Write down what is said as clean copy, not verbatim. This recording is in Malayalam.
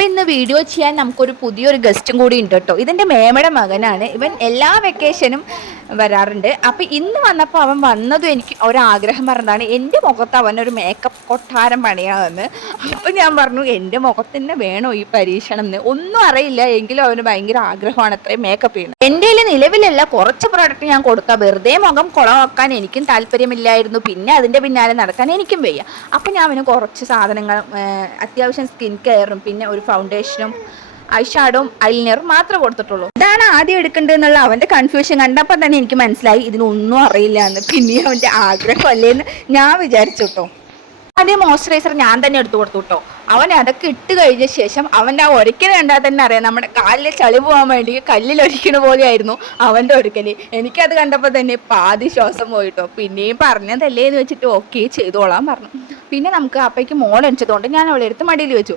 അപ്പം ഇന്ന് വീഡിയോ ചെയ്യാൻ നമുക്കൊരു പുതിയൊരു ഗസ്റ്റും കൂടി ഉണ്ട് കേട്ടോ. ഇതെൻ്റെ മേമയുടെ മകനാണ്. ഇവൻ എല്ലാ വെക്കേഷനും വരാറുണ്ട്. അപ്പം ഇന്ന് വന്നപ്പോൾ അവൻ വന്നതും എനിക്ക് ഒരാഗ്രഹം പറഞ്ഞതാണ്, എൻ്റെ മുഖത്ത് അവനൊരു മേക്കപ്പ് കൊട്ടാരം പണിയാമെന്ന്. അപ്പം ഞാൻ പറഞ്ഞു, എൻ്റെ മുഖത്ത് തന്നെ വേണോ ഈ പരീക്ഷണം എന്ന്. ഒന്നും അറിയില്ല, എങ്കിലും അവന് ഭയങ്കര ആഗ്രഹമാണ് അത്രയും മേക്കപ്പ് ചെയ്യുന്നത്. എൻ്റെ കയ്യിൽ നിലവിലല്ല, കുറച്ച് പ്രോഡക്റ്റ് ഞാൻ കൊടുക്കാം. വെറുതെ മുഖം കുളമാക്കാൻ എനിക്കും താല്പര്യമില്ലായിരുന്നു, പിന്നെ അതിൻ്റെ പിന്നാലെ നടക്കാൻ എനിക്കും വയ്യ. അപ്പം ഞാൻ അവന് കുറച്ച് സാധനങ്ങൾ, അത്യാവശ്യം സ്കിൻ കെയറും പിന്നെ ഒരു ഫൗണ്ടേഷനും ഐ ഷാഡോവും ഐലൈനറും മാത്രമേ കൊടുത്തിട്ടുള്ളൂ. ഇതാണ് ആദ്യം എടുക്കേണ്ടത് എന്നുള്ള അവൻ്റെ കൺഫ്യൂഷൻ കണ്ടപ്പോൾ തന്നെ എനിക്ക് മനസ്സിലായി ഇതിനൊന്നും അറിയില്ല എന്ന്. പിന്നെ അവൻ്റെ ആഗ്രഹം അല്ലേന്ന് ഞാൻ വിചാരിച്ചു കേട്ടോ. ആദ്യം മോയ്സ്ചറൈസർ ഞാൻ തന്നെ എടുത്തു കൊടുത്തു കേട്ടോ. അവൻ അതൊക്കെ ഇട്ട് കഴിഞ്ഞ ശേഷം അവൻ്റെ ആ ഒരിക്കൽ കണ്ടാൽ തന്നെ അറിയാം, നമ്മുടെ കാലിൽ ചളി പോകാൻ വേണ്ടി കല്ലിൽ ഒരിക്കണ പോലെയായിരുന്നു അവൻ്റെ ഒരിക്കല്. എനിക്കത് കണ്ടപ്പോൾ തന്നെ പാതി ശ്വാസം പോയിട്ടോ. പിന്നെയും പറഞ്ഞതല്ലേ എന്ന് വെച്ചിട്ട് ഓക്കെ ചെയ്തോളാൻ പറഞ്ഞു. പിന്നെ നമുക്ക് അപ്പയ്ക്ക് മോൾ എണിച്ചതുകൊണ്ട് ഞാൻ അവളെ എടുത്ത് മടിയിൽ വെച്ചു.